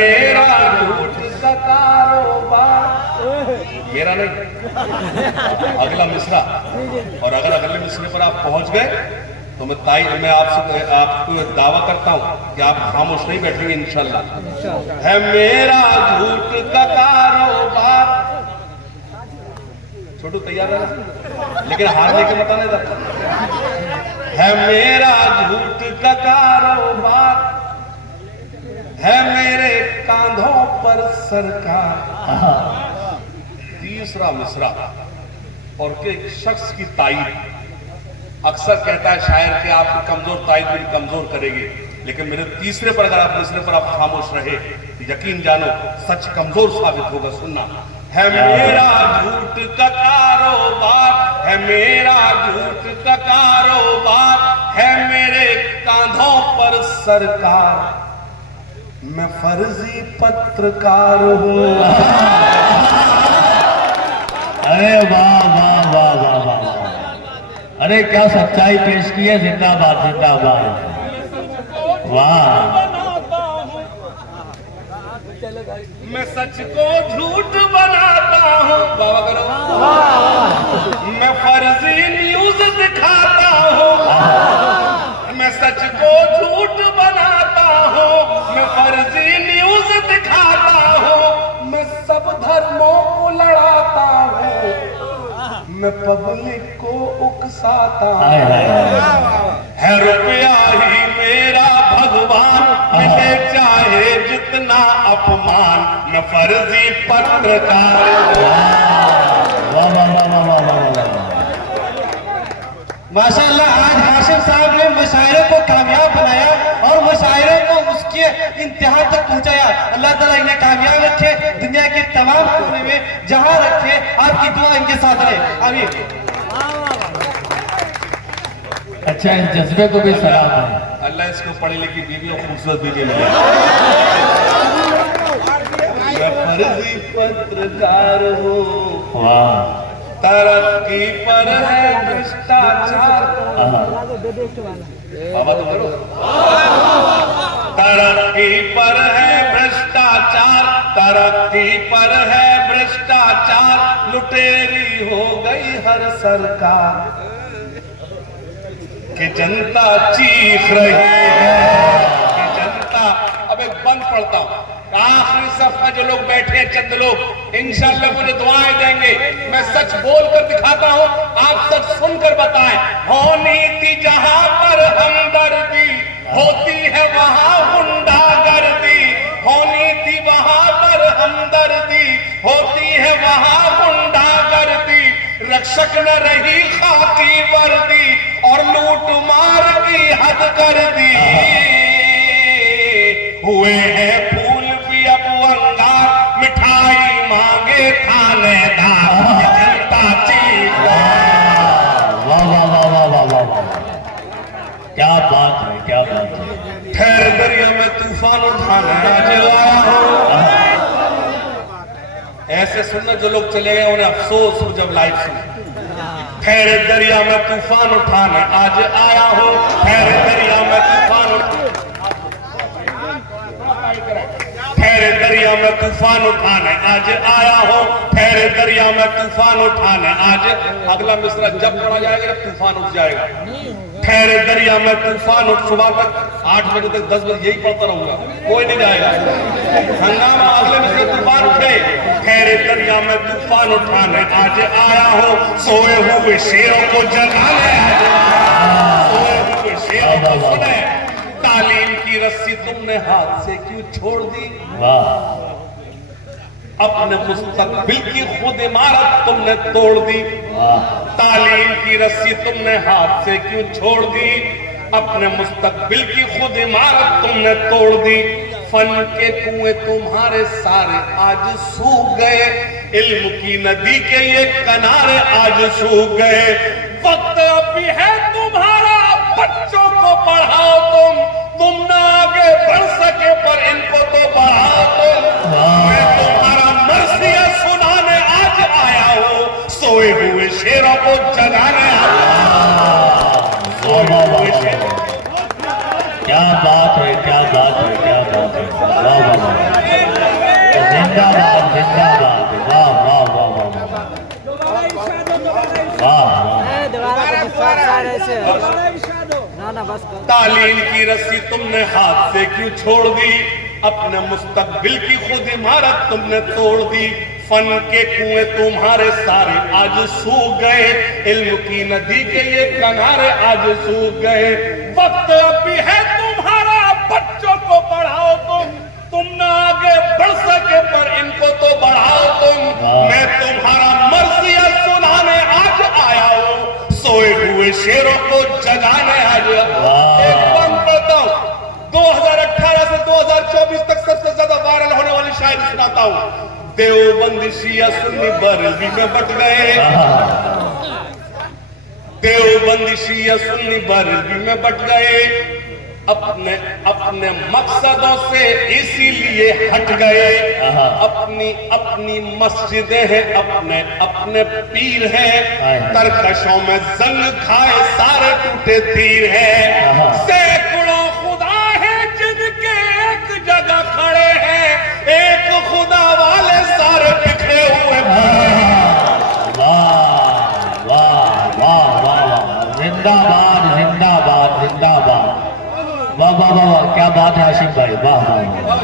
मेरा झूठ का कारोबार, मेरा नहीं, अगला मिसरा। और अगर अगले मिसरे पर आप पहुंच गए तो मैं आपको दावा करता हूं कि आप खामोश नहीं बैठेंगे इंशाल्लाह। है मेरा झूठ का कारोबार, छोटू तैयार है लेकिन हार लेके बताने जाता। है मेरा झूठ का कारोबार, है मेरे कांधों पर सरकार। तीसरा मिसरा और के एक शख्स की ताईद। अक्सर कहता है शायर कि आपकी कमजोर ताईद मेरी कमजोर करेगी, लेकिन मेरे तीसरे पर अगर आप मिसरे पर आप खामोश रहे तो यकीन जानो सच कमजोर साबित होगा। सुनना, है मेरा झूठ का कारोबार, है मेरा झूठ का कारोबार, है मेरे कांधों पर सरकार, मैं फर्जी पत्रकार हूँ। अरे वाह वाह वाह वाह वाह, अरे क्या सच्चाई पेश की है। जिंदाबाद जिंदाबाद, वाह। मैं सच को झूठ बनाता हूँ, बाबा करो। मैं फर्जी न्यूज दिखाता हूँ, मैं सच को झूठ बनाता हूँ, मैं फर्जी न्यूज दिखाता हूँ, मैं सब धर्मों को लड़ाता हूँ, मैं पब्लिक को उकसाता हूँ। है रुपया ही मेरा भगवान, मिले चाहे जितना अपमान, मैं फर्जी पत्रकार। माशाअल्लाह, आज हाशिम साहब ने मुशायरे को कामयाब बनाया और मुशायरे को उसके इंतहा तक पहुंचाया। अल्लाह ताला इन्हें कामयाब रखे, दुनिया के तमाम कोने में जहां रखे, आपकी दुआ इनके साथ रहे, आमीन। अच्छा, इस जज्बे को भी सलाम है। अल्लाह इसको पढ़ी लिखी बीवी और खूबसूरत बीवी मिले। मैं फर्जी पत्रकार हूँ, वाह। तरक्की पर है भ्रष्टाचार, बाबा तो करो। तरक्की पर है भ्रष्टाचार, तरक्की पर है भ्रष्टाचार, लुटेरी हो गई हर सरकार, कि जनता चीख रही है, कि जनता। अब एक बंद पढ़ता हूं, आखिरी सफ में जो लोग बैठे हैं चंद लोग इंशाअल्लाह मुझे दुआएं देंगे। मैं सच बोलकर दिखाता हूं, आप सच सुनकर बताएं। होनी थी जहां पर हमदर्दी, होती है वहां गुंडागर्दी, होनी थी वहां पर हमदर्दी, होती है वहां गुंडागर्दी, रक्षक न रही खाकी वर्दी और लूट मार की हद कर दी, हुए हैं फूल भी अब अंगार, मिठाई मांगे थानेदार, जनता चीख। वाह वाह वाह वाह वाह वाह वाह, क्या बात है, क्या बात है। ठहर दरिया में तूफान उठाने आज आया हूं। ऐसे सुनना जो लोग चले गए उन्हें अफसोस हो जब लाइव सुने। ठहरे दरिया में तूफान उठाने आज आया हूं, ठहरे दरिया में तूफान, ठहरे दरिया में तूफान उठाने आज आया हूं, ठहरे दरिया में तूफान उठाने आज। अगला मिसरा जब पढ़ा जाएगा तूफान उठ जाएगा। ठहरे दरिया में तूफान उठ, सुबह तक 8 बजे तक 10 बजे यही पढ़ता रहूंगा, कोई नहीं जाएगा। हंगामा अगले मिसरे तूफान उठे। ठहरे दरिया में तूफान उठाने आज आया हूं, सोए हुए शेरों को जगाने आज आया हूं, सोए हुए शेरों को सुने। तालीम की रस्सी तुमने हाथ से क्यों छोड़ दी, वाह। अपने मुस्तकबिल की खुद इमारत तुमने तोड़ दी, तालीम की रस्सी तुमने हाथ से क्यों छोड़ दी, अपने मुस्तकबिल की खुद इमारत तुमने तोड़ दी। फन के कुएं तुम्हारे सारे आज सूख गए, इल्म की नदी के ये किनारे आज सूख गए। वक्त अभी है तुम्हारा, बच्चों को पढ़ाओ तुम ना आगे बढ़ सके पर इनको तो बढ़ाओ तुम। मैं तुम्हारा मर्सिया सुनाने आज आया हूं, सोए हुए शेरों को जगाने आया हूं, सोए हुए शेरों। क्या बात है, क्या बात है, क्या बात है, वाह वाह वाह। जिंदाबाद जिंदाबाद, वाह वाह वाह वाह वाह। तालीम की रस्सी तुमने हाथ से क्यों छोड़ दी, अपने मुस्तकबिल की खुद इमारत तुमने तोड़ दी। फन के कुएं तुम्हारे सारे आज सूख गए, इल्म की नदी के ये किनारे आज सूख गए। वक्त अभी है तुम्हारा, बच्चों को पढ़ाओ तुम ना आगे बढ़ सके पर इनको तो बढ़ाओ तुम। मैं तुम्हारा मर्सिया सुनाने आज आया हूँ, सोए हुए शेरों को जगाने आज। एक बंद करता हूँ, 2018 से 2024 तक सबसे ज्यादा वायरल होने वाली शायरी सुनाता हूँ। देवबंद शिया सुन्नी बरेलवी में बट गए, देवबंद शिया सुन्नी बरेलवी में बट गए। अपने अपने मकसदों से इसीलिए हट गए। अपनी अपनी मस्जिदें हैं, अपने अपने पीर हैं। तरकशों में जंग खाए सारे टूटे तीर हैं। सैकड़ों खुदा है जिनके एक जगह खड़े हैं, एक खुदा वाले सारे बिखरे हुए। वाह वाह वाह वाह, जिंदाबाद जिंदाबाद जिंदाबाद, वाह वाह वाह वाह, क्या बात है आशिक भाई, वाह वाह।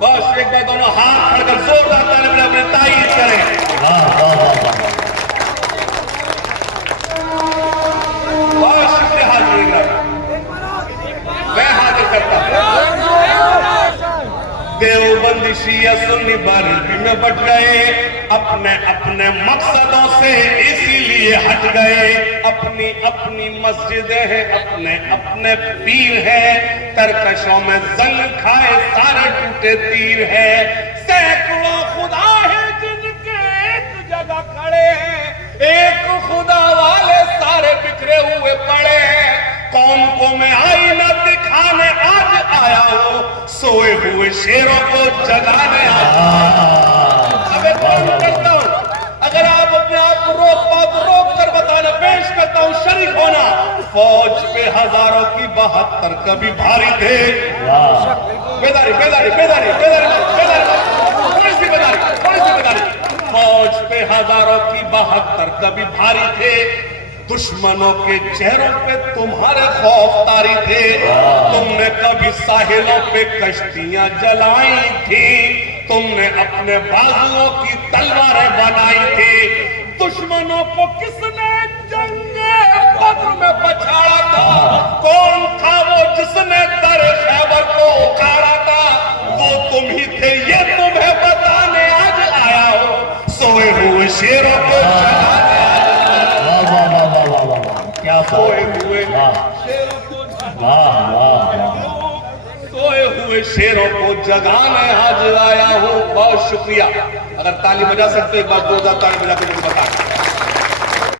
बस एक बार दोनों हाथ खड़कर जोरदार ताली बजा अपने तारीफ करें। वाह वाह वाह वाह, बहुत शुक्रिया हाजिर, मैं हाजिर करता हूं। देवबंद शिया सुन्नी बरेलवी में बट गए, अपने अपने मकसदों से इसीलिए हट गए। अपनी अपनी मस्जिदें हैं, अपने अपने पीर हैं। तरकशों में जंग खाए सारे टूटे तीर हैं। सैकड़ों खुदा है जिनके एक जगह खड़े हैं, एक खुदा वाले सारे बिखरे हुए पड़े हैं। कौम को मैं आईना दिखाने आज आया हूँ, सोए हुए शेरों को जगाने आया। अब एक काम करता हूँ, अगर आप अपने आप को रोक कर बताना, पेश करता हूँ शरीक होना। फौज पे हजारों की 72 कभी भारी थे। बेदारी बेदारी बेदारी बेदारी बेदारी, थोड़ी सी बेदारी, थोड़ी सी बेदारी। फौज पे हजारों की 72 कभी भारी थे, दुश्मनों के चेहरों पे तुम्हारे खौफ तारी थे। तुमने कभी साहिलों पे कश्तियां जलाई थी, तुमने अपने बाजुओं की तलवारें बनाई थी। दुश्मनों को किसने जंगे बद्र में पछाड़ा था, कौन था वो जिसने दर खैबर को उखाड़ा था। वो तुम ही थे ये तुम्हें बताने आज आया हो, सोए हुए शेरों को जगाने। क्या सोए हुए वाह वाह, सोए हुए शेरों को जगाने आज आया हूँ। बहुत शुक्रिया। अगर ताली बजा सकते एक बार 2000 ताली बजा के मुझे बताएं।